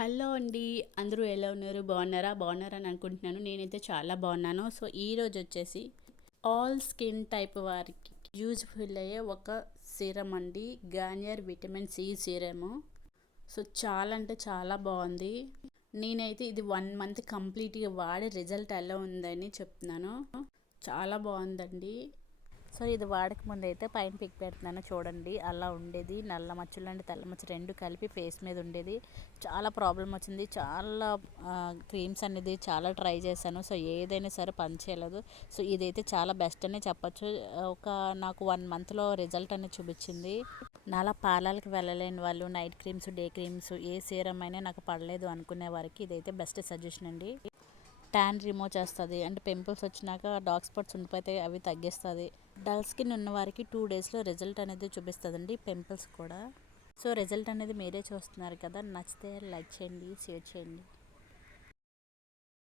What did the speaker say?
Hello అండి. అందరూ ఎలా ఉన్నారు? బాగున్నారా? బాగున్నారా అని అనుకుంటున్నాను. నేనైతే చాలా బాగున్నాను. సో ఈరోజు వచ్చేసి ఆల్ స్కిన్ టైప్ వారికి యూజ్ఫుల్ అయ్యే ఒక సీరం అండి. Garnier vitamin C serum. So చాలా అంటే చాలా బాగుంది. నేనైతే ఇది వన్ మంత్ కంప్లీట్గా వాడి రిజల్ట్ ఎలా ఉందని చెప్తున్నాను. చాలా బాగుందండి. సో ఇది వాడక ముందు అయితే పైన పిక్ పెడుతున్నాను చూడండి. అలా ఉండేది. నల్ల మచ్చలు అండ్ తెల్ల మచ్చ రెండు కలిపి ఫేస్ మీద ఉండేది. చాలా ప్రాబ్లం వచ్చింది. చాలా క్రీమ్స్ అనేది చాలా ట్రై చేశాను. సో ఏదైనా సరే పని చేయలేదు. సో ఇదైతే చాలా బెస్ట్ అనే చెప్పచ్చు. ఒక నాకు వన్ మంత్లో రిజల్ట్ అనేది చూపించింది. నాలా పార్లర్కి వెళ్ళలేని వాళ్ళు నైట్ క్రీమ్స్ డే క్రీమ్స్ ఏ సీరం అయినా నాకు పడలేదు అనుకునే వారికి ఇదైతే బెస్ట్ సజెషన్ అండి. ట్యాన్ రిమూవ్ చేస్తుంది. అంటే పింపుల్స్ వచ్చినాక డార్క్ స్పాట్స్ ఉండిపోతే అవి తగ్గిస్తుంది. డల్ స్కిన్ ఉన్న వారికి టూ డేస్లో రిజల్ట్ అనేది చూపిస్తుందండి పింపుల్స్ కూడా. సో రిజల్ట్ అనేది మీరే చూస్తున్నారు కదా. నచ్చితే లైక్ చేయండి షేర్ చేయండి.